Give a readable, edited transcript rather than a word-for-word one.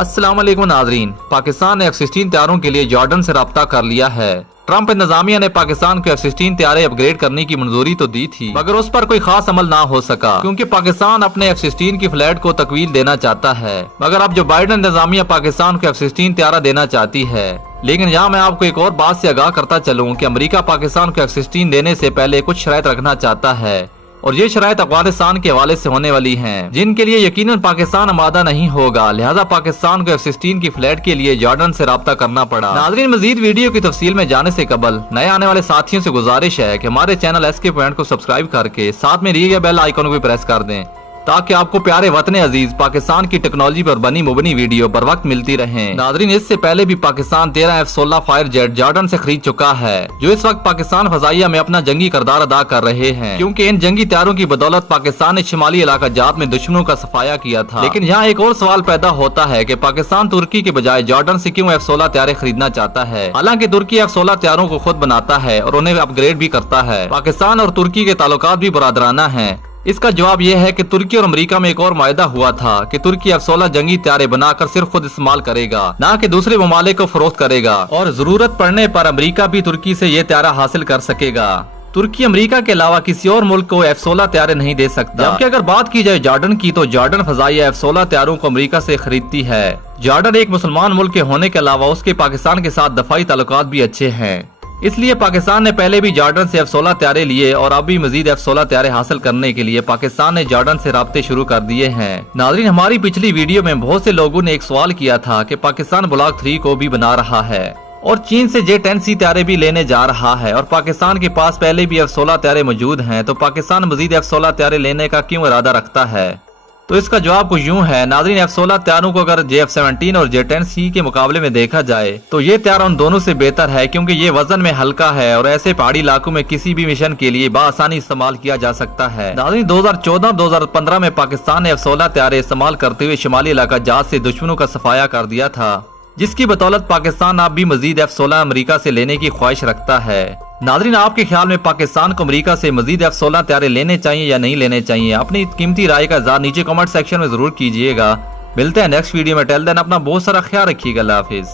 अस्सलाम वालेकुम नाजरीन। पाकिस्तान ने F-16 तैयारों के लिए जॉर्डन से राब्ता कर लिया है। ट्रंप इंतजामिया ने पाकिस्तान को F-16 तैयारे अपग्रेड करने की मंजूरी तो दी थी, मगर उस पर कोई खास अमल ना हो सका, क्योंकि पाकिस्तान अपने F-16 की फ्लैट को तकवील देना चाहता है। मगर अब जो बाइडन इंतजामिया पाकिस्तान को F-16 तैयारा देना चाहती है। लेकिन यहाँ मैं आपको एक और बात से आगाह करता चलूँ कि अमेरिका पाकिस्तान को F-16 देने से पहले कुछ शराइत रखना चाहता है, और ये शराइत अफगानिस्तान के हवाले से होने वाली हैं, जिनके लिए यकीनन पाकिस्तान आमादा नहीं होगा। लिहाजा पाकिस्तान को F-16 की फ्लैट के लिए जॉर्डन से राब्ता करना पड़ा। नाज़रीन, मजीद वीडियो की तफसील में जाने से कबल नए आने वाले साथियों से गुजारिश है कि हमारे चैनल SK पॉइंट को सब्सक्राइब करके साथ में दिए गए बेल आइकन को भी प्रेस कर दें, ताकि आपको प्यारे वतन अजीज पाकिस्तान की टेक्नोलॉजी पर बनी मुबनी वीडियो बर वक्त मिलती रहे। नाज़रीन, इससे पहले भी Pakistan 13 F-16 fire jet Jordan से खरीद चुका है, जो इस वक्त पाकिस्तान फजाइया में अपना जंगी किरदार अदा कर रहे हैं, क्योंकि इन जंगी तैयारों की बदौलत पाकिस्तान ने शिमाली इलाका जात में दुश्मनों का सफाया किया था। लेकिन यहाँ एक और सवाल पैदा होता है कि पाकिस्तान तुर्की के बजाय जॉर्डन से क्यों F-16 तैयारे खरीदना चाहता है, हालांकि तुर्की F-16 तैयारों को खुद बनाता है और उन्हें अपग्रेड भी करता है। पाकिस्तान और तुर्की के ताल्लुकात भी बरादराना है। इसका जवाब यह है कि तुर्की और अमेरिका में एक और मायदा हुआ था कि तुर्की F-16 जंगी तैयारे बनाकर सिर्फ खुद इस्तेमाल करेगा, ना कि दूसरे ममालिक को फरोख्त करेगा, और जरूरत पड़ने पर अमेरिका भी तुर्की से ये तैयारा हासिल कर सकेगा। तुर्की अमेरिका के अलावा किसी और मुल्क को F-16 तैयारे नहीं दे सकता। जबकि अगर बात की जाए जॉर्डन की, तो जॉर्डन फजाइया F-16 तैयारों को अमेरिका से खरीदती है। जॉर्डन एक मुसलमान मुल्क के होने के अलावा उसके पाकिस्तान के साथ दफाई ताल्लुकात भी अच्छे हैं, इसलिए पाकिस्तान ने पहले भी जॉर्डन से F-16 तैयारे लिए और अब भी मजीद F-16 तैयारे हासिल करने के लिए पाकिस्तान ने जॉर्डन से राब्ते शुरू कर दिए हैं। नाज़रीन, हमारी पिछली वीडियो में बहुत से लोगों ने एक सवाल किया था कि पाकिस्तान ब्लॉक 3 को भी बना रहा है और चीन से J-10C तैयारे भी लेने जा रहा है, और पाकिस्तान के पास पहले भी F-16 तैयारे मौजूद हैं, तो पाकिस्तान मजीद F-16 तैयारे लेने का क्यों इरादा रखता है? तो इसका जवाब कुछ यूं है। नाज़रीन, F-16 तैयारों को अगर F-17 और J-10C के मुकाबले में देखा जाए तो ये तैयार उन दोनों से बेहतर है, क्योंकि ये वजन में हल्का है और ऐसे पहाड़ी इलाकों में किसी भी मिशन के लिए बआसानी इस्तेमाल किया जा सकता है। नाज़रीन, 2014-2015 में पाकिस्तान ने F-16 तैयारे इस्तेमाल करते हुए शिमाली इलाका जात से दुश्मनों का सफाया कर दिया था, जिसकी बदौलत पाकिस्तान अब भी मजीद F-16 अमेरिका से लेने की ख्वाहिश रखता है। नाज़रीन, आपके ख्याल में पाकिस्तान को अमेरिका से मजीद F-16 तैयारे लेने चाहिए या नहीं लेने चाहिए? अपनी कीमती राय का इज़हार नीचे कमेंट सेक्शन में जरूर कीजिएगा। मिलते हैं नेक्स्ट वीडियो में। टिल देन अपना बहुत सारा ख्याल रखिएगा। अल्लाह हाफिज।